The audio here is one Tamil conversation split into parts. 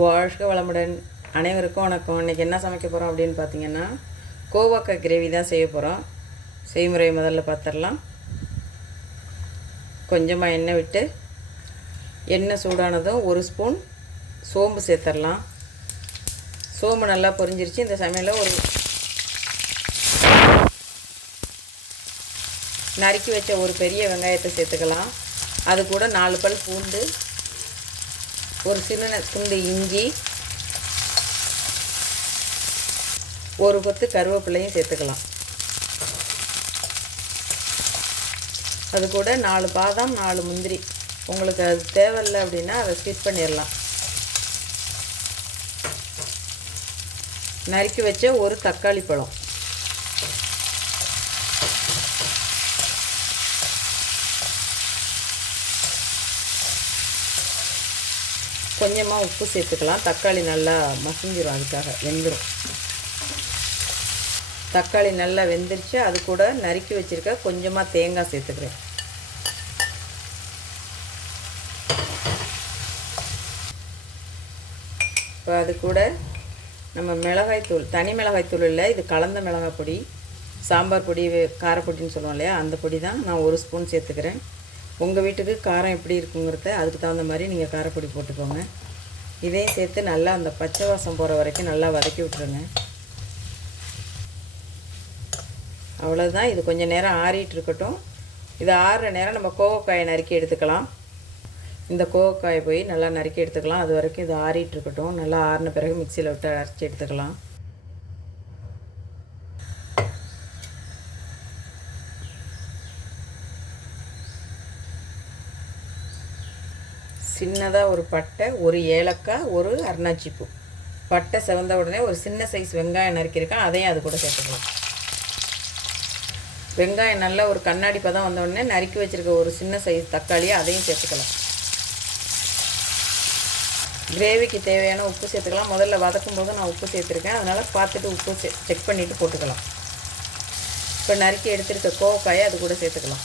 வாழ்க வளமுடன். அனைவருக்கும் வணக்கம். இன்றைக்கி என்ன சமைக்க போகிறோம் அப்படின்னு பார்த்தீங்கன்னா கோவக்காய் கிரேவி தான் செய்ய போகிறோம் செய்முறை முதல்ல பார்த்துடலாம் கொஞ்சமாக எண்ணெய் விட்டு எண்ணெய் சூடானதும் ஒரு ஸ்பூன் சோம்பு சேர்த்துடலாம் சோம்பு நல்லா பொரிஞ்சிருச்சு. இந்த சமையலில் ஒரு நறுக்கி வச்ச ஒரு பெரிய வெங்காயத்தை சேர்த்துக்கலாம். அது கூட நாலு பல் பூண்டு ஒரு சின்ன துண்டு இஞ்சி ஒரு கொத்து கருவேப்பிலையும் சேர்த்துக்கலாம். அது கூட நாலு பாதாம் நாலு முந்திரி. உங்களுக்கு அது தேவையில்லை அப்படின்னா அதை ஸ்கிப் பண்ணிடலாம். நறுக்கி வச்ச ஒரு தக்காளி பழம். கொஞ்சமாக உப்பு சேர்த்துக்கலாம். தக்காளி நல்லா மசிஞ்சிரும் அதுக்காக வெந்துடும் தக்காளி நல்லா வெந்துருச்சு. அது கூட நறுக்கி வச்சுருக்க கொஞ்சமாக தேங்காய் சேர்த்துக்கிறேன். இப்போ அது கூட நம்ம மிளகாய்த்தூள் தனி மிளகாய்த்தூள் இல்லை இது கலந்த மிளகாய் பொடி சாம்பார் பொடி காரப்பொடின்னு சொல்லுவோம் இல்லையா? அந்த பொடி தான் நான் ஒரு ஸ்பூன் சேர்த்துக்கிறேன். உங்கள் வீட்டுக்கு காரம் எப்படி இருக்குங்கிறத அதுக்கு தகுந்த மாதிரி நீங்கள் காரப்பொடி போட்டுக்கோங்க. இதையும் சேர்த்து நல்லா அந்த பச்சை வாசம் போகிற வரைக்கும் நல்லா வதக்கி விட்ருங்க அவ்வளோதான் இது கொஞ்சம் நேரம் ஆறிட்டு இருக்கட்டும். இது ஆறுற நேரம் நம்ம கோவக்காயை நறுக்கி எடுத்துக்கலாம். இந்த கோவக்காயை போய் நல்லா நறுக்கி எடுத்துக்கலாம். அது வரைக்கும் இது ஆறிட்டு இருக்கட்டும். நல்லா ஆறின பிறகு மிக்சியில் விட்டு அரைச்சி எடுத்துக்கலாம். சின்னதாக ஒரு பட்டை ஒரு ஏலக்காய் ஒரு அருணாச்சிப்பூ பட்டை செவந்த உடனே ஒரு சின்ன சைஸ் வெங்காயம் நறுக்கியிருக்கேன் அதையும் அது கூட சேர்த்துக்கலாம். வெங்காயம் நல்லா ஒரு கண்ணாடி பதம் வந்த உடனே நறுக்கி வச்சுருக்க ஒரு சின்ன சைஸ் தக்காளியை அதையும் சேர்த்துக்கலாம். கிரேவிக்கு தேவையான உப்பு சேர்த்துக்கலாம். முதல்ல வதக்கும் போது நான் உப்பு சேர்த்துருக்கேன். அதனால் பார்த்துட்டு உப்பு செக் பண்ணிவிட்டு போட்டுக்கலாம். இப்போ நறுக்கி எடுத்துருக்க கோவக்காயை அது கூட சேர்த்துக்கலாம்.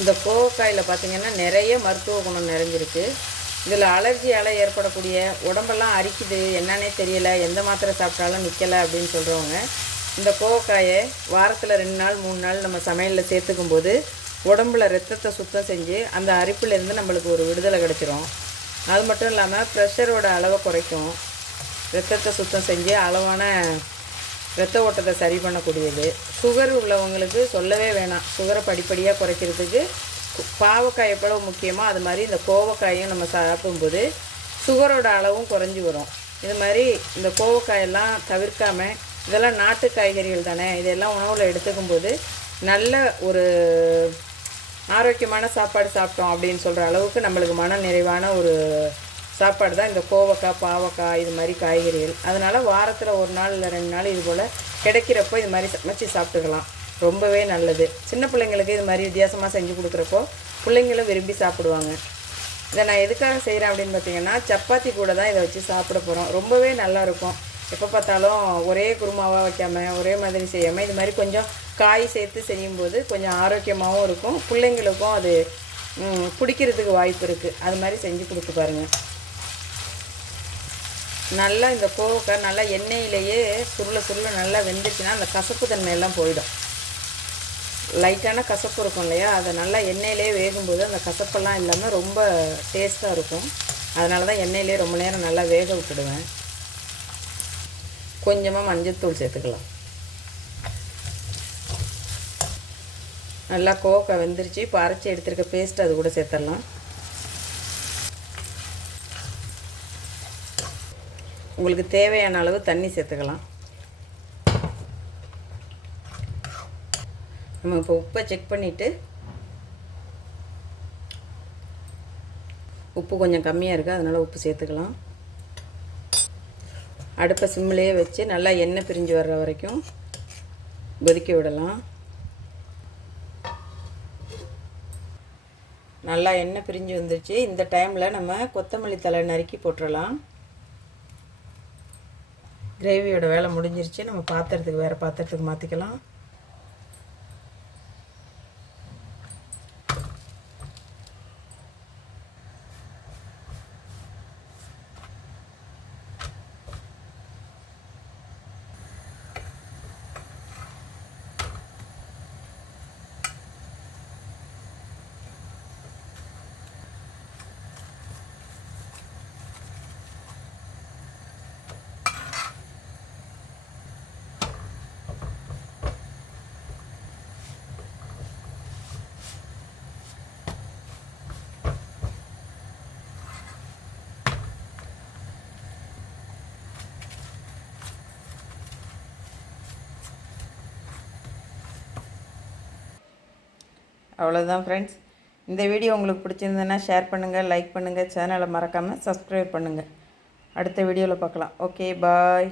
இந்த கோவக்காயில் பார்த்திங்கன்னா நிறைய மருத்துவ குணம் நிறைஞ்சிருக்கு. இதில் அலர்ஜியால் ஏற்படக்கூடிய உடம்பெல்லாம் அரிக்குது என்னன்னே தெரியலை எந்த மாத்திரை சாப்பிட்டாலும் நிற்கலை அப்படின்னு சொல்கிறவங்க இந்த கோவக்காயை வாரத்தில் ரெண்டு நாள் மூணு நாள் நம்ம சமையலில் சேர்த்துக்கும் போது உடம்புல ரத்தத்தை சுத்தம் செஞ்சு அந்த அரிப்புலேருந்து நம்மளுக்கு ஒரு விடுதலை கிடச்சிரும். அது மட்டும் இல்லாமல் ப்ரெஷரோட அளவை குறைக்கும். ரத்தத்தை சுத்தம் செஞ்சு அளவான ரத்த ஓட்டத்தை சரி பண்ணக்கூடியது. சுகர் உள்ளவங்களுக்கு சொல்லவே வேணாம். சுகரை படிப்படியாக குறைக்கிறதுக்கு பாவக்காய் எவ்வளோ முக்கியமோ அது மாதிரி இந்த கோவக்காயும் நம்ம சாப்பிடும்போது சுகரோட அளவும் குறைஞ்சி வரும். இது மாதிரி இந்த கோவக்காயெல்லாம் தவிர்க்காமல் இதெல்லாம் நாட்டு காய்கறிகள் தானே? இதெல்லாம் உணவில் எடுத்துக்கும் போது நல்ல ஒரு ஆரோக்கியமான சாப்பாடு சாப்பிட்டோம் அப்படின்னு சொல்கிற அளவுக்கு நம்மளுக்கு மன நிறைவான ஒரு சாப்பாடு தான் இந்த கோவக்காய் பாவக்காய் இது மாதிரி காய்கறிகள். அதனால் வாரத்தில் ஒரு நாள் இல்லை ரெண்டு நாள் இது போல் கிடைக்கிறப்போ இது மாதிரி சமைச்சு சாப்பிட்டுக்கலாம். ரொம்பவே நல்லது. சின்ன பிள்ளைங்களுக்கு இது மாதிரி வித்தியாசமாக செஞ்சு கொடுக்குறப்போ பிள்ளைங்களும் விரும்பி சாப்பிடுவாங்க. இதை நான் எதுக்காக செய்கிறேன் அப்படின்னு பார்த்தீங்கன்னா சப்பாத்தி கூட தான் இதை வச்சு சாப்பிட போகிறோம் ரொம்பவே நல்லாயிருக்கும் எப்போ பார்த்தாலும் ஒரே குருமாவாக வைக்காமல் ஒரே மாதிரி செய்யாமல் இது மாதிரி கொஞ்சம் காய் சேர்த்து செய்யும்போது கொஞ்சம் ஆரோக்கியமாகவும் இருக்கும். பிள்ளைங்களுக்கும் அது பிடிக்கிறதுக்கு வாய்ப்பு இருக்குது அது மாதிரி செஞ்சு கொடுத்து பாருங்கள் நல்லா இந்த கோவக்காய் நல்லா எண்ணெயிலேயே சுருள சுருள நல்லா வெந்துச்சுன்னா அந்த கசப்பு தன்மையெல்லாம் போயிடும். லைட்டான கசப்பு இருக்கும் இல்லையா? அதை நல்லா எண்ணெயிலே வேகும்போது அந்த கசப்பெல்லாம் இல்லாமல் ரொம்ப டேஸ்ட்டாக இருக்கும். அதனால தான் எண்ணெயிலே ரொம்ப நேரம் நல்லா வேக விட்டுடுவேன். கொஞ்சமாக மஞ்சத்தூள் சேர்த்துக்கலாம். நல்லா கோவக்காய் வெந்துருச்சு. இப்போ அரைச்சி எடுத்துருக்க பேஸ்ட் அது கூட சேர்த்துடலாம். உங்களுக்கு தேவையான அளவு தண்ணி சேர்த்துக்கலாம். நம்ம இப்போ உப்பை செக் பண்ணிவிட்டு உப்பு கொஞ்சம் கம்மியாக இருக்குது அதனால் உப்பு சேர்த்துக்கலாம். அடுப்பை சிம்மிலேயே வச்சு நல்லா எண்ணெய் பிரிஞ்சு வர்ற வரைக்கும் கொதிக்க விடலாம். நல்லா எண்ணெய் பிரிஞ்சு வந்துருச்சு. இந்த டைமில் நம்ம கொத்தமல்லி தலை நறுக்கி போட்டுடலாம் கிரேவியோட வேலை முடிஞ்சிருச்சு. நம்ம பாத்திரத்துக்கு வேறு பாத்திரத்துக்கு மாற்றிக்கலாம் அவ்வளோதான் ஃப்ரெண்ட்ஸ் இந்த வீடியோ உங்களுக்கு பிடிச்சிருந்ததுன்னா ஷேர் பண்ணுங்கள் லைக் பண்ணுங்கள் சேனலை மறக்காமல் சப்ஸ்கிரைப் பண்ணுங்கள் அடுத்த வீடியோவில் பார்க்கலாம். Okay bye